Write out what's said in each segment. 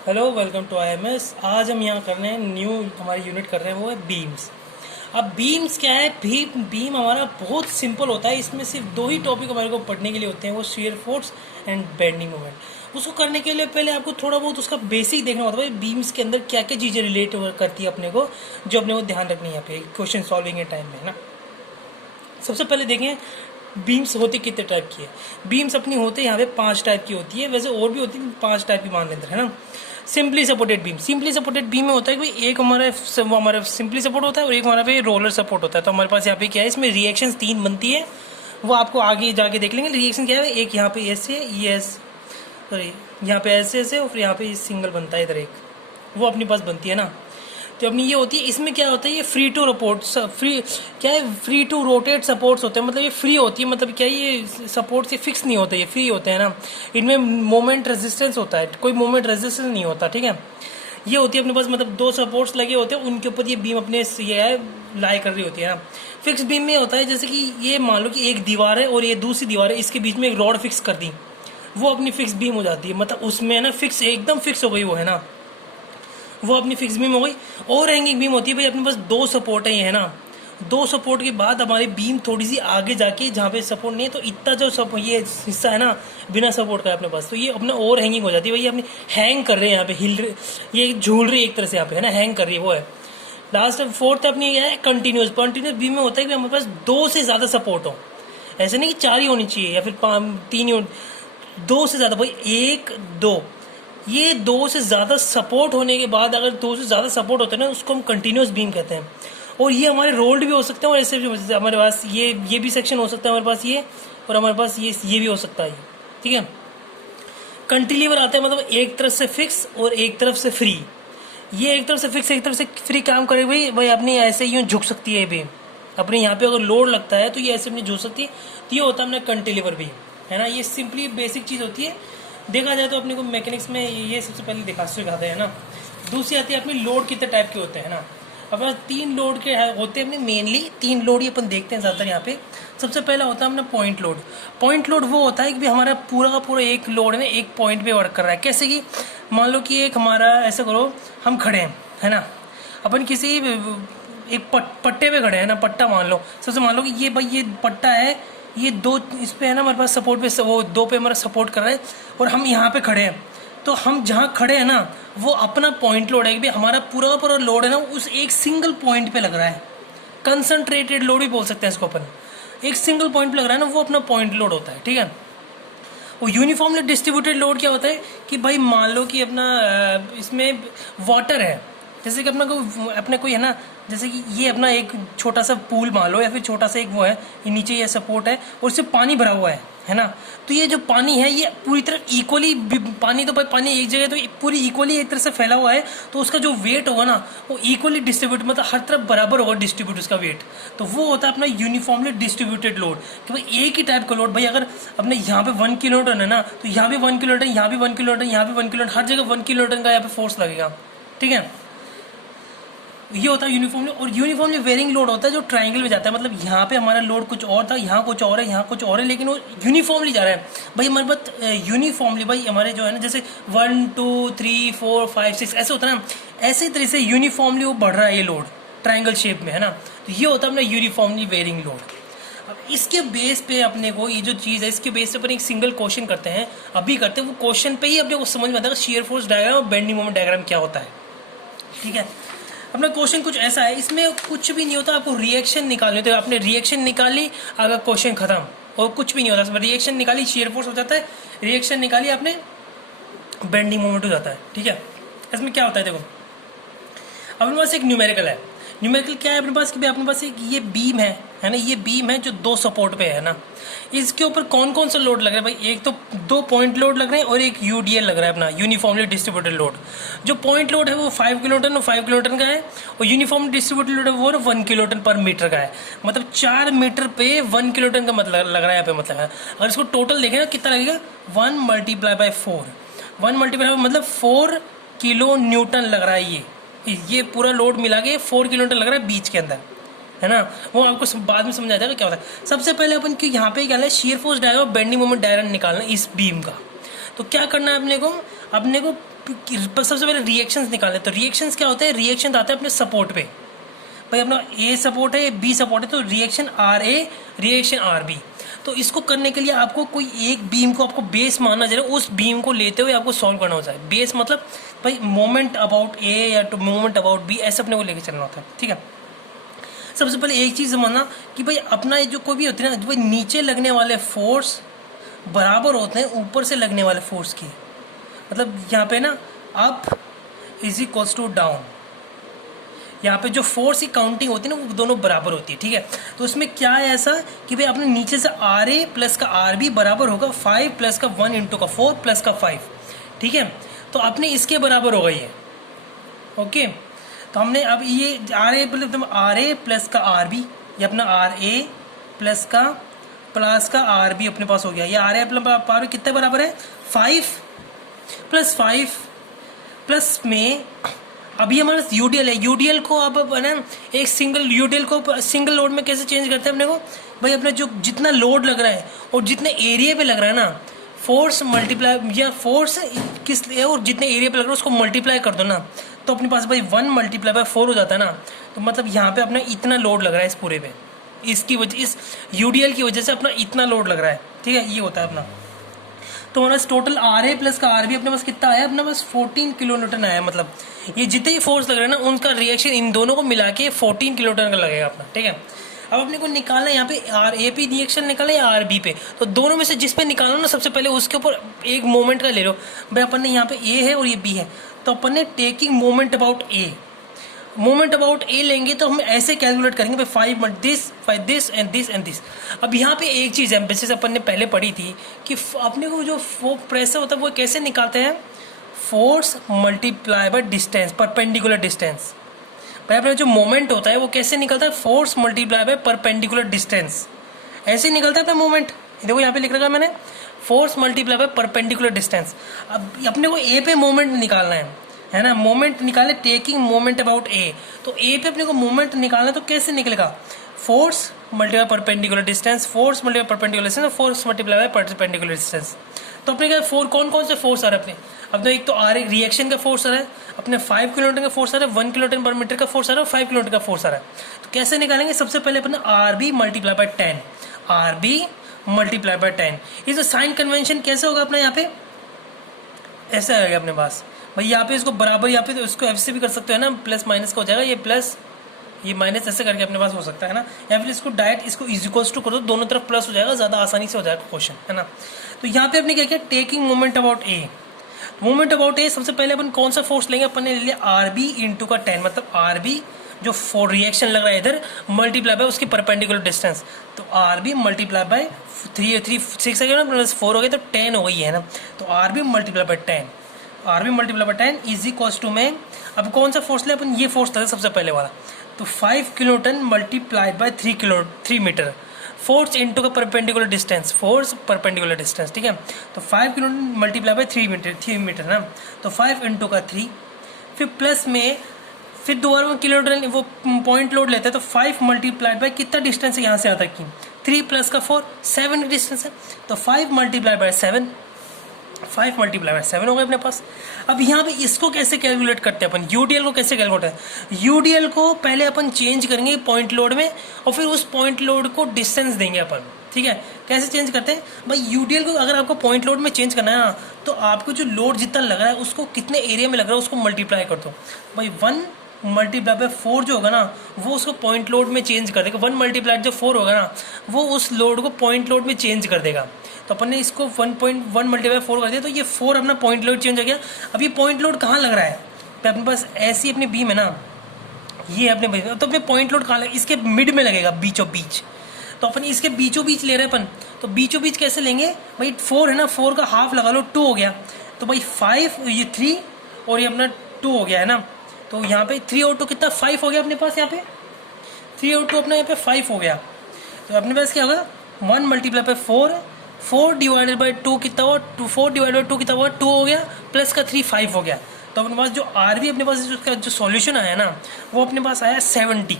Hello, welcome to IMS. आज हम यहाँ कर रहे हैं न्यू हमारी यूनिट कर रहे हैं, वो है बीम्स। अब बीम्स क्या है? बीम हमारा बहुत सिंपल होता है। इसमें सिर्फ दो ही टॉपिक हमारे को पढ़ने के लिए होते हैं, वो shear force and bending moment. उसको करने के लिए पहले आपको थोड़ा बहुत उसका बेसिक देखना होता है, बीम्स के अंदर क्या क्या चीज़ें रिलेट करती है अपने को, जो अपने को ध्यान रखनी है यहाँ पे क्वेश्चन सॉल्विंग के टाइम में, है ना। सबसे पहले देखें बीम्स होती कितने टाइप की है। बीम्स अपनी होते यहाँ पे 5 टाइप की होती है, वैसे और भी होती है, 5 टाइप की मान लेते हैं, है ना। Simply supported beam, simply supported beam में होता है कि एक हमारा सिंपली सपोर्ट होता है और एक हमारा पे रोलर सपोर्ट होता है। तो हमारे पास यहाँ पे क्या है, इसमें रिएक्शंस 3 बनती है, वो आपको आगे जाके देख लेंगे। रिएक्शन क्या है, एक यहाँ पे ऐसे ये सॉरी यहाँ पे ऐसे और फिर यहाँ पे सिंगल बनता है इधर एक, वो अपनी पास बनती है ना। तो अपनी ये होती है, इसमें क्या होता है, ये फ्री टू रोटेट सपोर्ट्स होते हैं। मतलब ये फ्री होती है, मतलब क्या ये सपोर्ट से फिक्स नहीं होते, ये फ्री होते हैं ना। इनमें मोमेंट रेजिस्टेंस होता है, कोई मोमेंट रेजिस्टेंस नहीं होता, ठीक है। ये होती है अपने पास, मतलब 2 सपोर्ट्स लगे होते हैं, उनके ऊपर ये बीम अपने ये है लाई कर रही होती है ना। फिक्स बीम में होता है जैसे कि ये मान लो कि एक दीवार है और ये दूसरी दीवार है, इसके बीच में एक रॉड फिक्स कर दी, वो अपनी फिक्स बीम हो जाती है। मतलब उसमें ना फिक्स एकदम फिक्स हो गई वो, है ना, वो अपनी फिक्स बीम हो गई। और हैंगिंग बीम होती है भाई, अपने पास 2 सपोर्ट है, ये है ना। 2 सपोर्ट के बाद हमारी बीम थोड़ी सी आगे जाके जहाँ पे सपोर्ट नहीं है, तो इतना जो ये हिस्सा है ना बिना सपोर्ट का है अपने पास, तो ये अपने और हैंगिंग हो जाती है भाई। अपनी हैंग कर रहे हैं यहाँ पे, हिल रहे, ये झूल रही है एक तरह से यहाँ पे, है ना, हैंग कर रही है, वो है। लास्ट फोर्थ अपनी यह है कंटिन्यूस। कंटिन्यूस बीम में होता है कि हमारे पास 2 से ज़्यादा सपोर्ट हो, ऐसे नहीं कि 4 ही होनी चाहिए या फिर 3 ही, 2 से ज़्यादा भाई, 1 2, ये 2 से ज़्यादा सपोर्ट होने के बाद, अगर 2 से ज़्यादा सपोर्ट होते हैं ना, उसको हम कंटिन्यूस बीम कहते हैं। और ये हमारे रोल्ड भी हो सकते हैं और ऐसे भी हो सकते हैं। हमारे पास ये भी सेक्शन हो सकता है हमारे पास, ये, और हमारे पास ये भी हो सकता है, ठीक है। कंटिलीवर आता है, मतलब एक तरफ से फिक्स और एक तरफ से फ्री। ये एक तरफ से फिक्स एक तरफ से फ्री काम करे भाई अपनी ऐसे यूँ झुक सकती है बीम। अपने यहाँ पे अगर लोड लगता है तो ये ऐसे अपनी झुक सकती है, तो ये होता है अपना कंटिलीवर बीम, है ना। ये सिंपली बेसिक चीज़ होती है। देखा जाए तो अपने को मैकेनिक्स में ये सबसे पहले सिखाते हैं ना। दूसरी आती है अपनी लोड कितने टाइप के होते हैं ना। अपना 3 लोड के होते हैं अपने, मेनली 3 लोड ही अपन देखते हैं ज़्यादातर यहाँ पे। सबसे पहला होता है अपना पॉइंट लोड। पॉइंट लोड वो होता है कि हमारा पूरा का पूरा एक लोड है ना, एक पॉइंट पे वर्क कर रहा है। कैसे कि मान लो कि एक हमारा, ऐसा करो हम खड़े हैं, है ना, अपन किसी एक पट्टे पे खड़े हैं ना, पट्टा मान लो। सबसे मान लो कि ये भाई ये पट्टा है, ये 2 इस पे है ना हमारे पास सपोर्ट पे, वो 2 पे हमारा सपोर्ट कर रहा है, और हम यहाँ पे खड़े हैं। तो हम जहाँ खड़े हैं ना, वो अपना पॉइंट लोड है कि हमारा पूरा का पूरा लोड है ना उस एक सिंगल पॉइंट पे लग रहा है। कंसंट्रेटेड लोड भी बोल सकते हैं इसको अपन। एक सिंगल पॉइंट पे लग रहा है ना, वो अपना पॉइंट लोड होता है, ठीक है। वो यूनिफॉर्मली डिस्ट्रीब्यूटेड लोड क्या होता है कि भाई मान लो कि अपना इसमें वाटर है, जैसे कि अपने कोई है ना, जैसे कि ये अपना एक छोटा सा पूल मान लो, या फिर छोटा सा एक वो है, ये नीचे ये सपोर्ट है और इससे पानी भरा हुआ है ना। तो ये जो पानी है ये पूरी तरह इक्वली, पानी तो भाई पानी एक जगह तो पूरी इक्वली एक तरह से फैला हुआ है, तो उसका जो वेट होगा ना वो इक्वली डिस्ट्रीब्यूट, मतलब हर तरफ बराबर होगा डिस्ट्रीब्यूट उसका वेट। तो वो होता है अपना यूनिफॉर्मली डिस्ट्रीब्यूटेड लोड, कि भाई एक ही टाइप का लोड। भाई अगर अपने यहाँ पे 1 किलोन्यूटन है ना, तो यहाँ भी 1 किलोन्यूटन, यहाँ भी 1 किलोन्यूटन, यहाँ भी 1 किलोन्यूटन, हर जगह 1 किलोन्यूटन का यहाँ पे फोर्स लगेगा, ठीक है। ये होता है यूनिफॉर्मली। और यूनिफॉर्मली वेरिंग लोड होता है जो ट्रायंगल में जाता है, मतलब यहाँ पे हमारा लोड कुछ और था, यहाँ कुछ और है, यहाँ कुछ और है, लेकिन वो यूनिफॉर्मली जा रहा है। भाई हमारे पास यूनिफॉर्मली भाई हमारे जो है ना, जैसे 1 2 3 4 5 6 ऐसे होता है ना, ऐसे तरह से यूनिफॉर्मली वो बढ़ रहा है ये लोड ट्रायंगल शेप में, है ना। तो ये होता है अपना यूनिफॉर्मली वेरिंग लोड। अब इसके बेस पे अपने को ये जो चीज़ है, इसके बेस पे अपन एक सिंगल क्वेश्चन करते हैं, अभी करते हैं। वो क्वेश्चन पे ही अपने को समझ में आता है शियर फोर्स डायग्राम और बेंडिंग मोमेंट डायग्राम क्या होता है, ठीक है। अपना क्वेश्चन कुछ ऐसा है, इसमें कुछ भी नहीं होता, आपको रिएक्शन निकालनी होती है। आपने रिएक्शन निकाली, अगर क्वेश्चन खत्म, और कुछ भी नहीं होता। रिएक्शन निकाली, शियर फोर्स हो जाता है, रिएक्शन निकाली आपने, बेंडिंग मोमेंट हो जाता है, ठीक है। इसमें क्या होता है, देखो अपने पास एक न्यूमेरिकल है। न्यूमेरिकल क्या है अपने पास कि अपने पास एक ये बीम है ना, ये बीम है जो 2 सपोर्ट पे है ना। इसके ऊपर कौन कौन सा लोड लग रहा है भाई, एक तो 2 पॉइंट लोड लग रहे हैं और एक यूडीएल लग रहा है अपना, यूनिफॉर्मली डिस्ट्रीब्यूटेड लोड। जो पॉइंट लोड है वो 5 किलोन्यूटन और 5 किलोन्यूटन का है, और यूनिफॉर्मली डिस्ट्रीब्यूटेड लोड है वो 1 किलोन्यूटन पर मीटर का है। मतलब 4 मीटर पे 1 किलोन्यूटन का मतलब लग रहा है यहाँ पे। मतलब है अगर इसको टोटल देखें ना कितना लगेगा, 1 × 4, 1 × मतलब 4 किलो न्यूटन लग रहा है। ये पूरा लोड मिला के 4 किलोमीटर लग रहा है बीच के अंदर, है ना। वो आपको बाद में समझ आ जाएगा क्या होता है। सबसे पहले अपन की यहाँ पे क्या है, शियर फोर्स डायग्राम और बेंडिंग मोमेंट डायग्राम निकालना इस बीम का। तो क्या करना है अपने को सबसे पहले रिएक्शंस निकाले। तो रिएक्शंस क्या होते हैं, रिएक्शन आते हैं अपने सपोर्ट पे। भाई अपना ए सपोर्ट है, बी सपोर्ट है, तो reaction R A, reaction R B. तो इसको करने के लिए आपको कोई एक बीम को आपको बेस मानना चाहिए, उस बीम को लेते हुए आपको सॉल्व करना होता है। बेस मतलब भाई मोमेंट अबाउट ए या तो मोमेंट अबाउट बी, ऐसे अपने को लेके चलना होता है। ठीक है, सबसे पहले एक चीज़ समझना कि भाई अपना ये जो कोई भी होती है ना, भाई नीचे लगने वाले फोर्स बराबर होते हैं ऊपर से लगने वाले फोर्स की। मतलब यहाँ पे ना up is equals to down, यहाँ पे जो फोर्स की काउंटिंग होती है ना वो दोनों बराबर होती है। ठीक है, तो उसमें क्या है ऐसा कि भाई अपने नीचे से आर ए प्लस का आर बी बराबर होगा 5 प्लस का 1 इंटू का 4 प्लस का 5। ठीक है, तो अपने इसके बराबर हो गई है। ओके, तो हमने अब ये आर ए मतलब आर ए प्लस का आर बी, ये अपना आर ए प्लस का आर बी अपने पास हो गया। ये आर ए प्लस कितने बराबर है, 5 प्लस 5 प्लस में अभी हमारे यूडीएल है। यूडीएल को अब है ना एक सिंगल यूडीएल को सिंगल लोड में कैसे चेंज करते हैं अपने को, भाई अपने जो जितना लोड लग रहा है और जितने एरिया पे लग रहा है ना, फोर्स मल्टीप्लाई या फोर्स किस और जितने एरिया पे लग रहा है उसको मल्टीप्लाई कर दो ना, तो अपने पास भाई 1 मल्टीप्लाई बाय 4 हो जाता है ना। तो मतलब यहाँ पे अपना इतना लोड लग रहा है इस पूरे पे, इसकी वजह इस यूडीएल की वजह से अपना इतना लोड लग रहा है। ठीक है, ये होता है अपना। तो हमारा टोटल आर ए प्लस का आर बी अपने पास कितना आया, अपने पास 14 किलो न्यूटन आया। मतलब ये जितने ही फोर्स लग रहे हैं ना उनका रिएक्शन इन दोनों को मिला के 14 किलो न्यूटन का लगेगा अपना। ठीक है, अब अपने को निकालना है यहाँ पे आर ए पे रिएक्शन निकाले या आर बी पे, तो दोनों में से जिस पे निकालना ना सबसे पहले उसके ऊपर एक मोमेंट का ले लो। भाई अपन ने यहाँ पे ए है और ये बी है, तो अपन ने taking moment about A, moment about A लेंगे तो हम ऐसे कैलकुलेट करेंगे भाई 5 this and this and this. अब यहाँ पे एक चीज़ है बेसिस अपन ने पहले पढ़ी थी कि अपने को जो प्रेशर होता है वो कैसे निकालते हैं, force multiply by distance, perpendicular distance. भाई अपना जो मोमेंट होता है वो कैसे निकलता है, force multiply by perpendicular distance, ऐसे ही निकलता है अपना मोमेंट। देखो यहाँ पे लिख रखा है मैंने, force multiply by perpendicular distance. अब अपने को ए पे मोमेंट निकालना है ना, मोमेंट निकाले टेकिंग मोमेंट अबाउट ए। तो ए पे अपने को मोमेंट निकालना तो कैसे निकलेगा, force multiply perpendicular distance, force multiply perpendicular distance, force multiply by perpendicular distance. तो अपने क्या कौन कौन से फोर्स आ रहे हैं अपने, अब तो एक तो आर रिएक्शन का फोर्स आ रहा है अपने 5 किलोमीटर का फोर्स आ रहा है, 1 किलोमीटर पर मीटर का फोर्स आ रहा है, 5 किलोमीटर का फोर्स आ रहा है। तो कैसे निकालेंगे, सबसे पहले अपने R B multiply by 10, R B multiply by 10। ये साइन कन्वेंशन कैसे होगा अपना, यहाँ पे ऐसा आएगा अपने पास। भाई यहाँ पे इसको बराबर, यहाँ पे तो इसको ऐसे भी कर सकते हैं ना, प्लस माइनस का हो जाएगा, ये प्लस ये माइनस ऐसे करके अपने पास हो सकता है ना, या फिर इसको डायरेक्ट इसको इज इक्वल्स टू कर दो, दोनों तरफ प्लस हो जाएगा, ज़्यादा आसानी से हो जाएगा क्वेश्चन, है ना। तो यहाँ पे अपने क्या किया, taking moment about A, moment about A सबसे पहले अपन कौन सा फोर्स लेंगे, अपन ने ले लिया आर बी इंटू का 10, मतलब आर बी जो फोर रिएक्शन लग रहा है इधर मल्टीप्लाई बाय उसकी परपेंडिकुलर डिस्टेंस। तो आर बी मल्टीप्लाई बाय 6 ना प्लस 4 हो गया तो 10 हो गई है ना। तो R B multiply by 10, R B multiply by 10 is equals to में, अब कौन सा फोर्स ले अपन, ये फोर्स था सबसे पहले वाला, तो 5 kilo newton multiplied by 3 metre, force into का perpendicular distance, force perpendicular distance. ठीक है, तो 5 kilo newton multiply by 3 metre ना, तो 5 इंटू का 3, फिर प्लस में फिर दोबारा वो किलो न्यूटन वो पॉइंट लोड लेते हैं, तो 5 मल्टीप्लाइड बाय कितना डिस्टेंस है यहाँ से यहाँ तक की, 3 प्लस का 4 7 की डिस्टेंस है, तो 5 मल्टीप्लाई बाय 7, 5 मल्टीप्लाई बाय 7 हो गए अपने पास। अब यहाँ पे इसको कैसे कैलकुलेट करते हैं अपन, यूडीएल को कैसे कैलकुलेट है, यूडीएल को पहले अपन चेंज करेंगे पॉइंट लोड में और फिर उस पॉइंट लोड को डिस्टेंस देंगे अपन। ठीक है, कैसे चेंज करते हैं भाई, यूडीएल को अगर आपको पॉइंट लोड में चेंज करना है ना, तो आपको जो लोड जितना लग रहा है उसको कितने एरिया में लग रहा है उसको मल्टीप्लाई कर दो भाई, 1 मल्टीप्लाई बाय 4 जो होगा ना वो उसको पॉइंट लोड में चेंज कर देगा, 1 मल्टीप्लाई जो 4 होगा ना वो उस लोड को पॉइंट लोड में चेंज कर देगा। तो अपन ने इसको 1.1 मल्टीप्लाई 4 कर दिया, तो ये 4 अपना पॉइंट लोड चेंज हो गया। अब ये पॉइंट लोड कहाँ लग रहा है, तो अपने पास ऐसी अपनी बीम है ना, ये अपने बीम, तो अपने पॉइंट लोड कहाँ लगे, इसके मिड में लगेगा, बीचों बीच। तो अपन इसके बीचों बीच ले रहे हैं अपन, तो बीचों बीच कैसे लेंगे भाई, 4 है ना, 4 का हाफ लगा लो, 2 हो गया, तो भाई 5 ये 3 और ये अपना 2 हो गया है ना। तो यहाँ पे 3 और 2 कितना 5 हो गया अपने पास, यहाँ पे 3 और 2 अपना यहाँ पे 5 हो गया। तो अपने पास क्या होगा, 1 मल्टीप्लाई बाय 4 डिवाइडेड बाई 2 कितना हुआ, 4 डिवाइडेड बाई 2 कितना हुआ, 2 हो गया, प्लस का 3 5 हो गया। तो अपने पास जो आर बी अपने पास जो सॉल्यूशन आया ना वो अपने पास आया 70,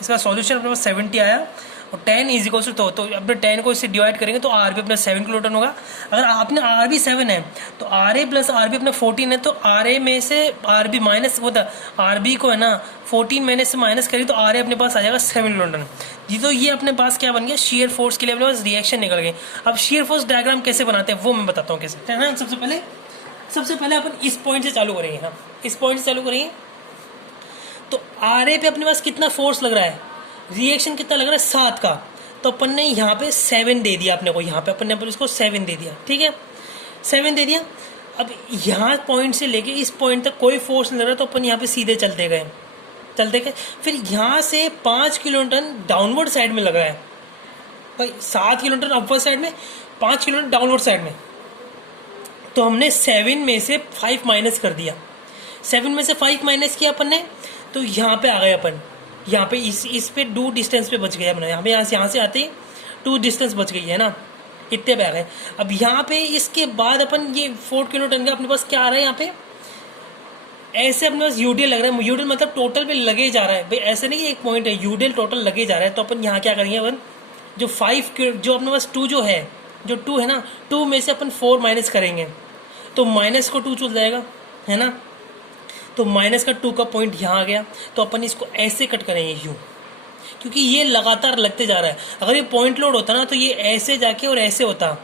इसका सॉल्यूशन अपने पास 70 आया। और 10 इज इक्वल टू, तो अपने 10 को इससे डिवाइड करेंगे तो आर बी अपना 7 किलो न्यूटन होगा। अगर आपने आर बी 7 है तो R A plus R B अपना 14 है, तो आर ए में से आर बी माइनस होता है, आर बी को है ना 14 में से माइनस करें तो आर ए अपने पास आ जाएगा 7 किलो न्यूटन जी। तो ये अपने पास क्या बन गया, शेयर फोर्स के लिए अपने पास रिएक्शन निकल गई। अब शेयर फोर्स डायग्राम कैसे बनाते हैं वो मैं बताता हूँ कैसे, है ना। सबसे पहले अपन इस पॉइंट से चालू करेंगे। हाँ, इस पॉइंट से चालू करेंगे तो आर ए पे अपने पास कितना फोर्स लग रहा है, रिएक्शन कितना लग रहा है 7 का, तो अपन ने यहाँ पे 7 दे दिया अपने को, यहाँ पे अपन ने इसको 7 दे दिया, ठीक है 7 दे दिया। अब यहाँ पॉइंट से लेके इस पॉइंट तक कोई फोर्स नहीं लग रहा, तो अपन यहाँ पे सीधे चलते गए। फिर यहाँ से 5 किलो न्यूटन डाउनवर्ड साइड में लग रहा है भाई, 7 किलो न्यूटन अपवर्ड साइड में, 5 किलो न्यूटन डाउनवर्ड साइड में। तो हमने 7 में से 5 माइनस कर दिया, 7 में से 5 माइनस किया अपन ने, तो यहाँ पे आ गए अपन, यहाँ पे इस पे 2 डिस्टेंस पे बच गया अपना, यहाँ से आते ही 2 डिस्टेंस बच गई है ना, इतने पे आ गए। अब यहाँ पे इसके बाद अपन ये 4 किलो टन का अपने पास क्या आ रहा है, यहाँ पे ऐसे अपने पास यूडीएल लग रहा है, यूडीएल मतलब टोटल पे लगे जा रहा है भाई, ऐसे नहीं कि एक पॉइंट है, यूडीएल टोटल लगे जा रहा है। तो अपन यहाँ क्या करेंगे, अपन जो 5 जो अपने पास 2 जो है, जो 2 है ना, 2 में से अपन 4 माइनस करेंगे तो माइनस को 2 चल जाएगा, है ना। तो माइनस का 2 का पॉइंट यहाँ आ गया, तो अपन इसको ऐसे कट करेंगे यूँ, क्योंकि ये लगातार लगते जा रहा है। अगर ये पॉइंट लोड होता ना तो ये ऐसे जाके और ऐसे होता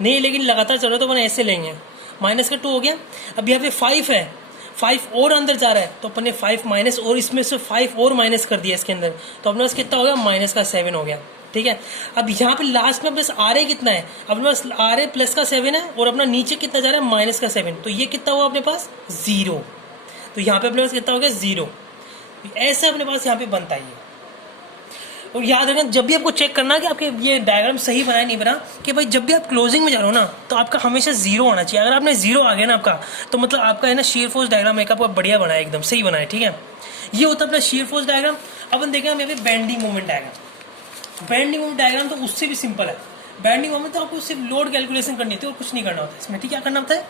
नहीं, लेकिन लगातार चल रहा है तो अपन ऐसे लेंगे। माइनस का 2 हो गया। अब यहाँ पे 5 है, 5 और अंदर जा रहा है, तो अपन ने 5 माइनस और इसमें से 5 और माइनस कर दिया इसके अंदर, तो अपने पास कितना हो गया, माइनस का 7 हो गया, ठीक है। अब यहाँ पे लास्ट में बस आर ए कितना है, अपने पास आर ए प्लस का 7 है और अपना नीचे कितना जा रहा है, माइनस का 7, तो ये कितना हुआ अपने पास 0, तो यहाँ पे अपने पास कितना हो गया 0। ऐसे अपने पास यहाँ पे बनता है। और याद रखना जब भी आपको चेक करना कि आपके ये डायग्राम सही बनाया नहीं बना, कि भाई जब भी आप क्लोजिंग में जा रहे हो ना तो आपका हमेशा 0 आना चाहिए। अगर आपने 0 आ गया ना आपका, तो मतलब आपका है ना शेयर फोर्स डायग्राम एक आपका बढ़िया बना है, एकदम सही बना है, ठीक है। ये होता है अपना शेयर फोर्स डायग्राम। अपन देखें हम यहाँ पे bending moment diagram. Bending moment diagram तो उससे भी सिंपल है। बेंडिंग मोमेंट तो आपको सिर्फ लोड कैलकुलेशन करनी होती है और कुछ नहीं करना होता है इसमें, ठीक है। क्या करना होता है,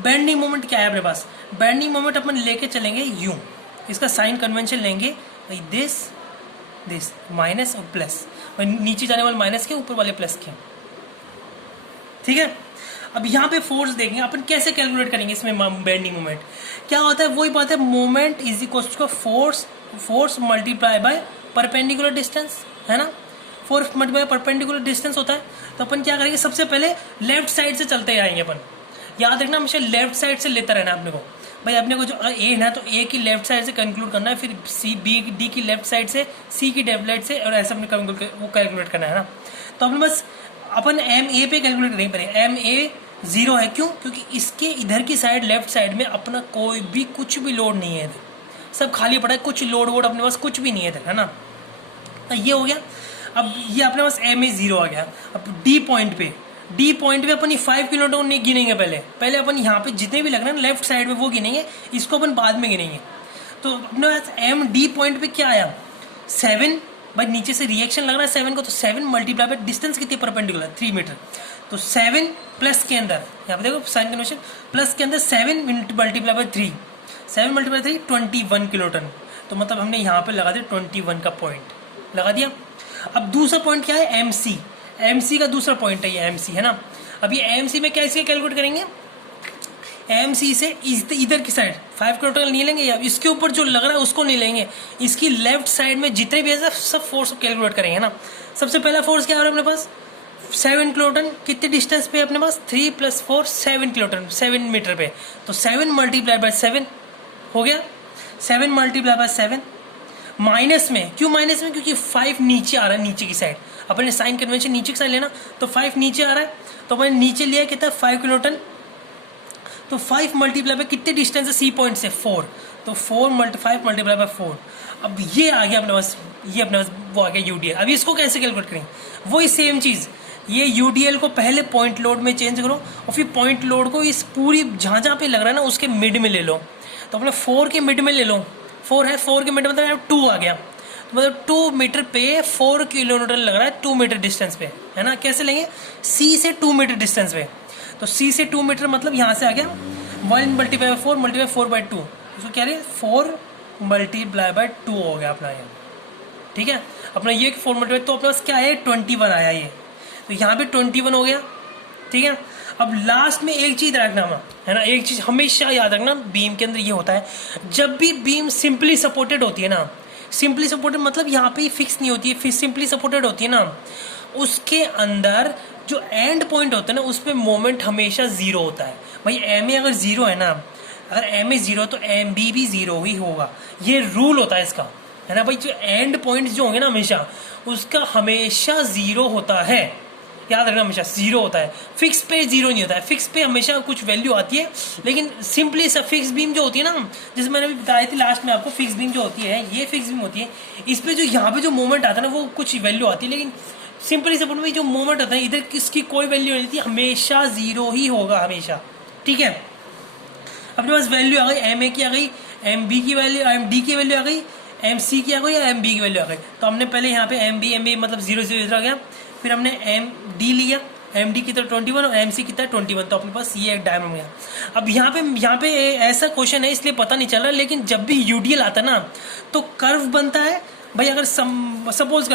बेंडिंग मोमेंट क्या है अपने पास, बेंडिंग मोमेंट अपन लेके चलेंगे यूं, इसका साइन कन्वेंशन लेंगे भाई, दिस माइनस और प्लस, नीचे जाने वाले माइनस के, ऊपर वाले प्लस के, ठीक है। अब यहाँ पे फोर्स देखेंगे अपन कैसे कैलकुलेट करेंगे इसमें बेंडिंग मोमेंट क्या होता है, वही बात है, moment is equal to force multiply by perpendicular distance, है ना। फोर्स मल्टीप्लाई परपेंडिकुलर डिस्टेंस होता है। तो अपन क्या करेंगे, सबसे पहले लेफ्ट साइड से चलते आएंगे अपन। याद रखना हमेशा लेफ्ट साइड से लेता रहना अपने को भाई, अपने को जो ए है तो ए की लेफ्ट साइड से कंक्लूड करना है, फिर सी बी डी की लेफ्ट साइड से, सी की लेफ्ट साइड से, और ऐसे अपने वो कैलकुलेट करना है ना। तो अपने बस अपन एम ए पे कैलकुलेट नहीं करेंगे, एम ए 0 है, क्यों, क्योंकि इसके इधर की साइड लेफ्ट साइड में अपना कोई भी कुछ भी लोड नहीं है, सब खाली पड़ा है, कुछ लोड वोड अपने पास कुछ भी नहीं है ना। तो ये हो गया। अब ये अपने पास एम ए 0 आ गया। अब डी पॉइंट पे अपन 5 किलो न्यूटन नहीं गिनेंगे, पहले अपन यहाँ पे जितने भी लग रहे हैं लेफ्ट साइड में वो गिनेंगे, इसको अपन बाद में गिनेंगे। तो अपने पास एम डी पॉइंट पे क्या आया 7, भाई नीचे से रिएक्शन लग रहा है 7 को, तो 7 मल्टीप्लाई बाय डिस्टेंस कितनी परपेंडिकुलर 3 मीटर, तो 7 प्लस के अंदर यहाँ पे देखो साइन कन्वेंशन, प्लस के अंदर 7 multiply by 3, 7 multiply 3 21 kiloton. तो मतलब हमने यहाँ पे लगा दिया 21 का पॉइंट लगा दिया। अब दूसरा पॉइंट क्या है, एम सी का दूसरा पॉइंट है ये एम सी, है ना। अब ये एम सी में कैसे कैलकुलेट करेंगे, एम सी से इधर की साइड 5 किलो टन नहीं लेंगे, या इसके ऊपर जो लग रहा है उसको नहीं लेंगे, इसकी लेफ्ट साइड में जितने भी है सब फोर्स कैलकुलेट करेंगे ना। सबसे पहला फोर्स क्या आ रहा है अपने पास 7 किलो टन, कितने डिस्टेंस पे अपने पास 3 + 4 7 किलो टन, 7 मीटर पे, तो 7 मल्टीप्लाई बाय 7 हो गया, 7 मल्टीप्लाई बाय 7। माइनस में, क्यों माइनस में, क्योंकि 5 नीचे आ रहा है, नीचे की साइड अपने साइन कन्वेंशन नीचे की साइड लेना, तो 5 नीचे आ रहा है, तो मैंने नीचे लिया कितना 5 किलो टन, तो 5 मल्टीप्लाई बाय कितने डिस्टेंस है सी पॉइंट से 4, तो 5 मल्टीप्लाई बाय 4। अब ये आ गया अपने पास, ये अपने पास वो आ गया यूडीएल। अब इसको कैसे कैलकुलेट करेंगे, वही सेम चीज़, ये यूडीएल को पहले पॉइंट लोड में चेंज करो और फिर पॉइंट लोड को इस पूरी जहाँ पे लग रहा है ना उसके मिड में ले लो। तो अपने 4 के मिड में ले लो, 4 है, 4 के मिड में मतलब 2 आ गया, तो मतलब 2 मीटर पे 4 किलो न्यूटन लग रहा है 2 मीटर डिस्टेंस पे, है ना। कैसे लेंगे, सी से 2 मीटर डिस्टेंस पे, तो सी से 2 मीटर मतलब यहाँ से आ गया 1 मल्टीप्लाई बाय 4 मल्टीप्लाई 4/2, इसको क्या है 4 मल्टीप्लाई बाय 2 हो गया अपना ये, ठीक है, अपना ये फॉर्मेट में तो अपने पास क्या है 21 आया ये, तो यहाँ पे 21 हो गया, ठीक है। अब लास्ट में एक चीज रखना है ना, एक चीज हमेशा याद रखना बीम के अंदर ये होता है, जब भी बीम सिंपली सपोर्टेड होती है ना, सिंपली सपोर्टेड मतलब यहाँ पे फिक्स नहीं होती है, फिर सिंपली सपोर्टेड होती है ना, उसके अंदर जो एंड पॉइंट होता है ना उस पर मोमेंट हमेशा जीरो होता है। भाई एम ए अगर जीरो है ना, अगर एम ए जीरो तो एम बी भी जीरो ही होगा, ये रूल होता है इसका, है ना भाई। जो एंड पॉइंट जो होंगे ना हमेशा उसका हमेशा जीरो होता है, याद रखना हमेशा जीरो होता है। फिक्स पे जीरो नहीं होता है, फिक्स पे हमेशा कुछ वैल्यू आती है, लेकिन सिंपली सा फिक्स बीम जो होती है ना, जैसे मैंने अभी बताई थी लास्ट में आपको, फिक्स बीम जो होती है ये फिक्स बीम होती है, इस पे जो यहाँ पे जो मोमेंट आता है ना वो कुछ वैल्यू आती है, लेकिन सिंपली सपोर्ट में जो मोमेंट आता है इधर किसकी कोई वैल्यू नहीं थी, हमेशा जीरो ही होगा हमेशा, ठीक है। अपने पास वैल्यू आ गई, एम ए की आ गई, एम बी की वैल्यू, एम डी की वैल्यू आ गई, एम सी की आ गई या एम बी की वैल्यू आ गई। तो हमने पहले यहाँ पे एम बी मतलब जीरो जीरो इधर आ गया, फिर हमने एम डी लिया, एम डी की तरह 21 और एम सी की तरह 21, तो अपने पास ये एक डायग्राम हो गया। अब यहाँ पे ऐसा क्वेश्चन है इसलिए पता नहीं चल रहा, लेकिन जब भी यूडीएल आता है ना तो कर्व बनता है भाई। अगर सपोज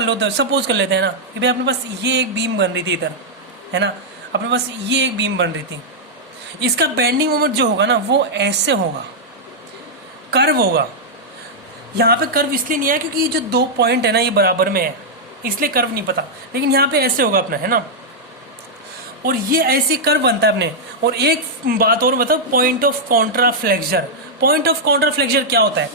कर लेते हैं ना कि भाई अपने पास ये एक बीम बन रही थी इधर, है ना, अपने पास ये एक बीम बन रही थी, इसका बेंडिंग मोमेंट जो होगा ना वो ऐसे होगा, कर्व होगा। यहाँ पे कर्व इसलिए नहीं है क्योंकि ये जो दो पॉइंट है ना ये बराबर में है, इसलिए कर्व नहीं पता, लेकिन यहाँ पे ऐसे होगा अपना, है ना, और ये ऐसे कर्व बनता है अपने। और एक बात और बताओ, पॉइंट ऑफ कॉन्ट्राफ्लेक्सर, पॉइंट ऑफ कॉन्ट्राफ्लेक्सर क्या होता है?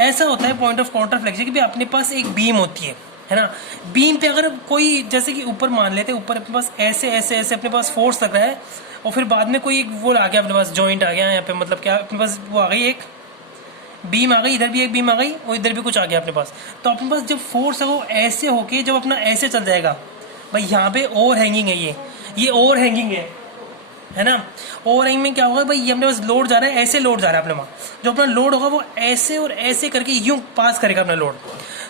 ऐसा होता है पॉइंट ऑफ कॉन्ट्राफ्लेक्सर कि भाई अपने पास एक बीम होती है ना, बीम पे अगर कोई जैसे कि ऊपर मान लेते हैं, ऊपर अपने पास ऐसे ऐसे ऐसे अपने पास फोर्स लग रहा है, और फिर बाद में कोई एक वो आ गया अपने पास, जॉइंट आ गया यहाँ पे, मतलब क्या अपने पास वो आ गई, एक बीम आ गई, इधर भी एक बीम आ गई और इधर भी कुछ आ गया अपने पास। तो अपने पास जब फोर्स है वो ऐसे होके जब अपना ऐसे चल जाएगा, भाई यहाँ पे ओवर हैंगिंग है, ये ओवर हैंगिंग है ना। ओवर हैंगिंग में क्या होगा भाई, ये अपने पास लोड जा रहा है, ऐसे लोड जा रहा है अपने वहाँ, जो अपना लोड होगा वो ऐसे और ऐसे करके यूं पास करेगा अपना लोड।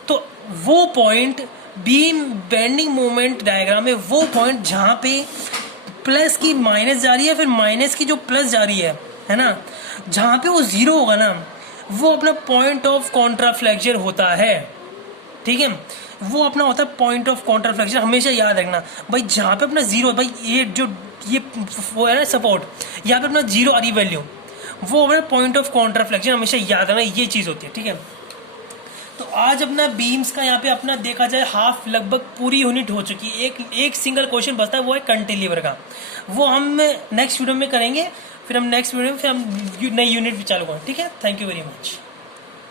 तो वो point beam bending moment diagram में वो पॉइंट जहाँ पे प्लस की माइनस जा रही है, फिर माइनस की जो प्लस जा रही है ना, जहाँ पे वो जीरो होगा ना वो अपना पॉइंट ऑफ कॉन्ट्राफ्लेक्सर होता है, ठीक है। वो अपना होता है पॉइंट ऑफ कॉन्ट्राफ्लेक्सर, हमेशा याद रखना भाई। जहाँ पे अपना जीरो है भाई, ये वो है ना सपोर्ट, यहाँ पे अपना जीरो आ रही वैल्यू, वो अपना पॉइंट ऑफ कॉन्ट्राफ्लेक्सर, हमेशा याद रखना, ये चीज़ होती है, ठीक है। तो आज अपना बीम्स का यहाँ पे अपना देखा जाए हाफ लगभग पूरी यूनिट हो चुकी है। एक सिंगल क्वेश्चन बचता है, वो है कैंटिलीवर का, वो हम नेक्स्ट वीडियो में करेंगे। फिर हम नेक्स्ट वीडियो में फिर हम नई यूनिट भी चालू करें, ठीक है। Thank you very much.